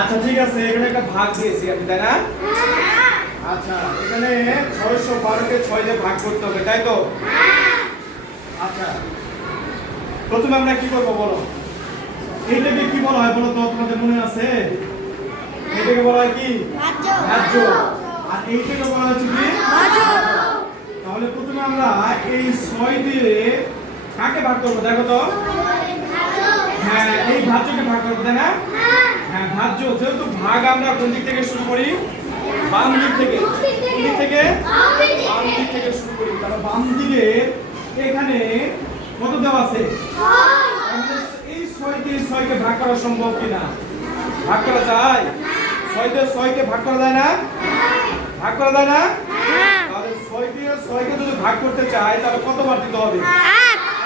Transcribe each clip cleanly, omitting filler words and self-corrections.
আচ্ছা ঠিক আছে, এখানে একটা ভাগ দিয়েছি আমি, তাই না? আচ্ছা, এখানে 612 কে 6 দিয়ে ভাগ করতে হবে, তাই তো? আচ্ছা, প্রথমে আমরা কি করব বলো? এইটাকে কি বলা হয় বলো তো, তোমাদের মনে আছে? এইটাকে বলা হয় কি? ভাজ্য। আর এইটাকে বলা হচ্ছে কি? ভাজ্য। তাহলে প্রথমে আমরা এই 6 দিয়ে কাকে ভাগ করব দেখো তো? হ্যাঁ, এই ভাজ্যকে ভাগ করব, তাই না? হ্যাঁ, ভাজ্য। যেহেতু ভাগ আমরা কোন দিক থেকে শুরু করি? বাম দিক থেকে। কোন দিক থেকে? বাম দিক থেকে শুরু করি। তাহলে বাম দিকে এখানে কত দেওয়া আছে? 6। এই 6 দিয়ে 6 কে ভাগ করা সম্ভব কিনা? ভাগ করা যায়? 6 দিয়ে 6 কে ভাগ করা যায় না? ভাগ করা যায় না? তাহলে 6 দিয়ে 6 কে যদি ভাগ করতে চাই তাহলে কতবার দিতে হবে?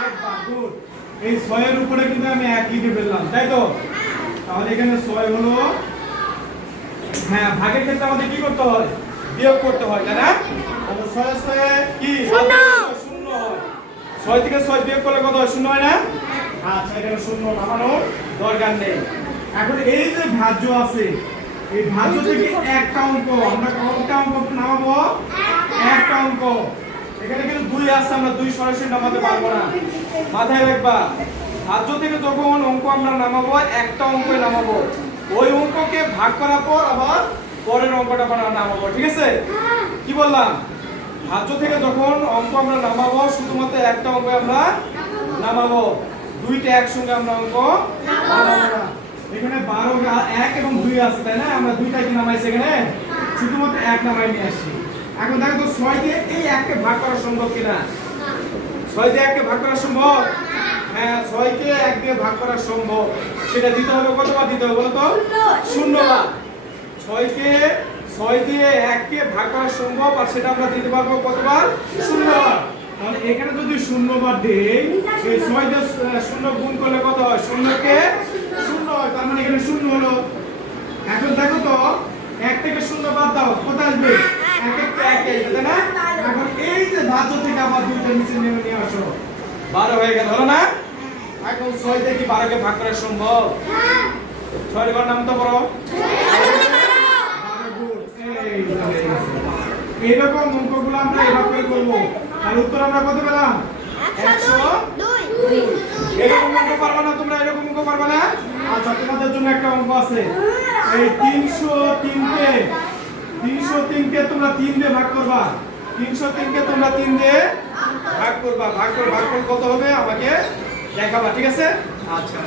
1 বার। এই 6 এর উপরে কিন্তু আমি 1 লিখে ফেললাম, তাই তো? তাহলে এখানে 6 হলো, হ্যাঁ, ভাগের ক্ষেত্রে আমাদের কি করতে হয়? বিয়োগ করতে হয়, তাই না? তাহলে 6 6 কি? 0 হয়। 6 থেকে 6 বিয়োগ করলে কত হয়? 0 হয় না? আচ্ছা, এখানে 0 নামানোর দরকার নেই। এখন এই যে ভাজ্য আছে, এই ভাজ্য থেকে একটা অঙ্ক আমরা কতটা অঙ্ক নামাবো? একটা অঙ্ক। এখানে কিন্তু 2 আছে, আমরা 2 সরাসরি নামাতে পারবো না, মাথায় রাখবা। ভাজ্য থেকে যখন অঙ্ক আমরা নামাবো, একটা অঙ্কই নামাবো। ওই অঙ্ককে ভাগ করার পর আবার পরের অঙ্কটা নামাবো, ঠিক আছে? কি বললাম? ভাজ্য থেকে যখন অঙ্ক আমরা নামাবো, শুধুমাত্র একটা অঙ্ক আমরা নামাবো, দুইটা একসঙ্গে আমরা অঙ্ক নামাবো না। এখানে 12 1 এবং 2 আছে, তাই না? আমরা দুইটা কি নামাইছি, এখানে শুধুমাত্র 1 নামাই নিয়ে আসছি। এখন দেখো তো 6 দিয়ে এই 1 কে ভাগ করা সম্ভব কিনা? 6 দিয়ে 1 কে ভাগ করা সম্ভব? হ্যাঁ, 6 কে 1 দিয়ে ভাগ করা সম্ভব। সেটা দিতে হবে কতবার দিতে হবে বলো তো? 0 বার। 6 দিয়ে 1 কে ভাগ করা সম্ভব, আর সেটা আমরা দিতে পারবো কতবার? 0 বার। তাহলে এখানে যদি 0 বার দেই, এই 6 দিয়ে 0 গুণ করলে কত হয়? 0 কে 0 হয়, তার মানে এখানে 0 হলো। এখন দেখো তো, 1 থেকে 0 বাদ দাও, কত আসবে? 1 থেকে 1 আসবে, তাই না? এখন এই যে ভাজ্য থেকে আবার দুইটা নিচে নেমে নিয়ে আসো, 12 হয়ে গেল, হলো না? এখন 6 থেকে 12 কে ভাগ করা সম্ভব? 6 এর নাম তো বড়। এইরকম অঙ্কগুলো আমরা এভাবে করব। আর উত্তর আমরা কত পেলাম? 102। এরকম অঙ্ক পারবে না তোমরা? এরকম অঙ্ক পারবে না? আচ্ছা, তোমাদের জন্য একটা অঙ্ক আছে। এই 303 কে তোমরা 3 দিয়ে ভাগ করবা। 303 কে তোমরা 3 দিয়ে ভাগ করবা। ভাগ করে কত হবে আমাকে দেখাবা, ঠিক আছে? আচ্ছা।